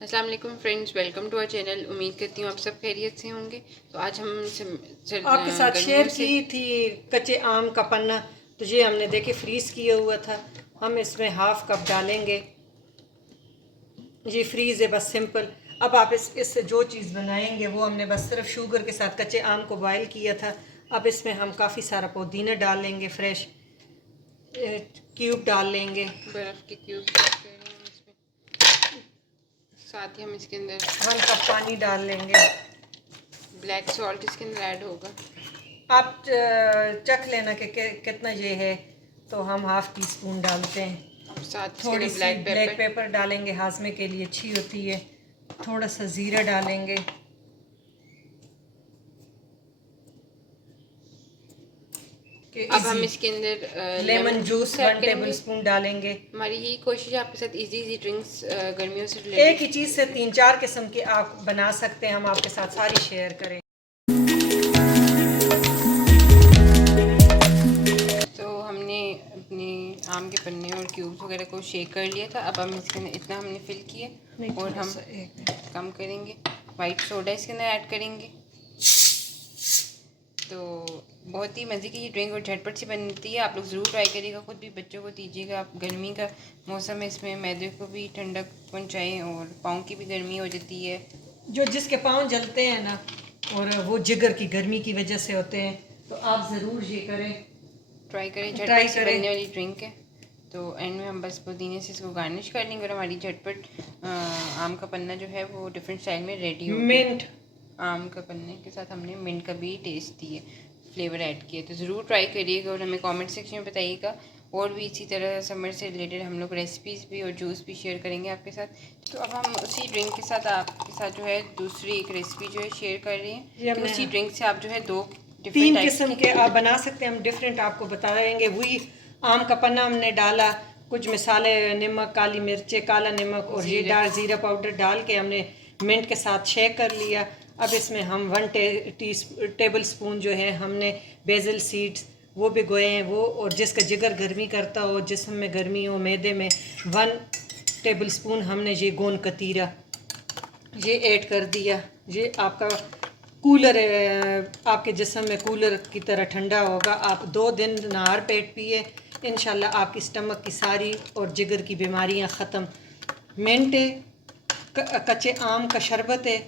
अस्सलाम वालेकुम friends, welcome to our channel. उम्मीद करती हूँ आप सब खैरियत से होंगे। तो आज हम आपके साथ शेयर गर्मियों की से थी कच्चे आम का पन्ना। तो ये हमने देखे फ्रीज़ किया हुआ था। हम इसमें हाफ कप डालेंगे। ये फ्रीज़ है बस सिंपल। अब आप इससे जो चीज़ बनाएंगे वो हमने बस सिर्फ शुगर के साथ कच्चे आम को बॉयल किया था। अब इसमें हम काफ़ी सारा पुदीना डाल लेंगे, फ्रेश क्यूब डाल लेंगे। बर्फ़ के क्यूब ऐड कर रहे हैं हम इसमें। साथ ही हम इसके अंदर 1 कप पानी डाल लेंगे। ब्लैक सॉल्ट इसके अंदर ऐड होगा। आप चख लेना कि कितना ये है। तो हम हाफ़ टी स्पून डालते हैं। और साथ इसके थोड़ी अंदर सी ब्लैक ब्लैक पेपर। पेपर डालेंगे, हाजमे के लिए अच्छी होती है। थोड़ा सा ज़ीरा डालेंगे। कि अब हम इजी इसके अंदर लेमन जूस ऐड 1 टेबल करेंगे। स्पून डालेंगे। हमारी यही कोशिश है आपके साथ इजी ड्रिंक्स गर्मियों से एक ही रिलेटेड। चीज़ से 3-4 किस्म के आप बना सकते हैं। हम आपके साथ सारी शेयर करें। तो हमने अपने आम के पन्ने और क्यूब्स वगैरह को शेक कर लिया था। अब हम इसके अंदर इतना हमने फिल किया और हम कम करेंगे। वाइट सोडा इसके अंदर ऐड करेंगे। तो बहुत ही मज़े की ये ड्रिंक और झटपट से बनती है। आप लोग ज़रूर ट्राई करिएगा, ख़ुद भी बच्चों को दीजिएगा। आप गर्मी का मौसम है, इसमें मैदे को भी ठंडक पहुंचाएं और पाँव की भी गर्मी हो जाती है। जो जिसके पाँव जलते हैं ना, और वो जिगर की गर्मी की वजह से होते हैं, तो आप ज़रूर ये करें, ट्राई करें। ट्राई झटपट से करें। बनने वाली ड्रिंक है। तो एंड में हम बस पुदीने से इसको गार्निश कर लेंगे और हमारी झटपट आम का पन्ना जो है वो डिफरेंट स्टाइल में रेडी हो गया। मिंट आम का पन्ने के साथ हमने मिंट का भी टेस्ट दिए, फ्लेवर ऐड किए। तो ज़रूर ट्राई करिएगा और हमें कमेंट सेक्शन में बताइएगा। और भी इसी तरह समर से रिलेटेड हम लोग रेसिपीज़ भी और जूस भी शेयर करेंगे आपके साथ। तो अब हम उसी ड्रिंक के साथ आपके साथ जो है दूसरी एक रेसिपी जो है शेयर कर रहे हैं कि उसी ड्रिंक से आप जो है 2 डिफरेंट 3 टाइप्स किस्म की के आप बना सकते हैं। हम डिफरेंट आपको बता देंगे। वही आम का पन्ना हमने डाला, कुछ मिसाले नमक, काली मिर्चें, काला नमक और ये ज़ीरा। डाल ज़ीरा पाउडर डाल के हमने मिंट के साथ शेक कर लिया। अब इसमें हम 1 टेबल स्पून जो है हमने बेसिल सीड्स वो भिगोए हैं वो, और जिसका जिगर गर्मी करता हो, जिस्म में गर्मी हो, मैदे में, 1 टेबल स्पून हमने ये गोंद कतीरा ये ऐड कर दिया। ये आपका कूलर आपके जिस्म में कूलर की तरह ठंडा होगा। आप 2 दिन नहार पेट पिए, इंशाल्लाह आपकी स्टमक की सारी और जिगर की बीमारियां ख़त्म। मिंट है, कच्चे आम का शरबत है,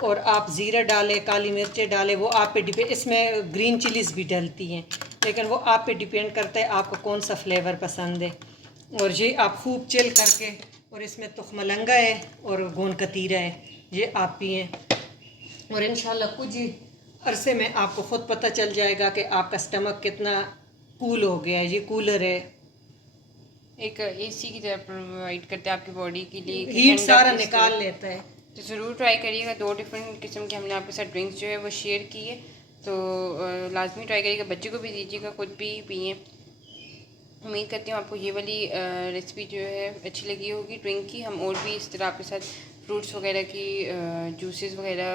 और आप ज़ीरा डालें, काली मिर्चें डालें, वो आप पे डिपेंड। इसमें ग्रीन चिलीज़ भी डलती हैं, लेकिन वो आप पे डिपेंड करता है आपको कौन सा फ्लेवर पसंद है। और ये आप खूब चिल करके, और इसमें तुखमलंगा है और गोंद कतीरा है, ये आप पिए। और इंशाल्लाह कुछ ही अरसे में आपको ख़ुद पता चल जाएगा कि आपका स्टमक कितना कूल हो गया है। ये कूलर है, एक एसी की तरह प्रोवाइड करते हैं आपकी बॉडी के लिए कि हीट ठंडक सारा इस निकाल तरह। लेता है। तो ज़रूर ट्राई करिएगा। 2 डिफरेंट किस्म के हमने आपके साथ ड्रिंक्स जो है वो शेयर की है। तो लाजमी ट्राई करिएगा, बच्चे को भी दीजिएगा, खुद भी पिए। उम्मीद करती हूँ आपको ये वाली रेसिपी जो है अच्छी लगी होगी ड्रिंक की। हम और भी इस तरह आपके साथ फ्रूट्स वगैरह की जूसेस वगैरह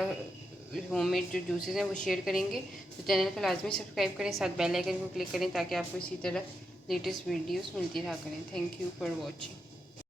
होममेड जो जूसेस हैं वो शेयर करेंगे। तो चैनल को लाजमी सब्सक्राइब करें, साथ बेल आइकन को क्लिक करें ताकि आपको इसी तरह लेटेस्ट वीडियोस मिलती रहा करें। Thank you for watching.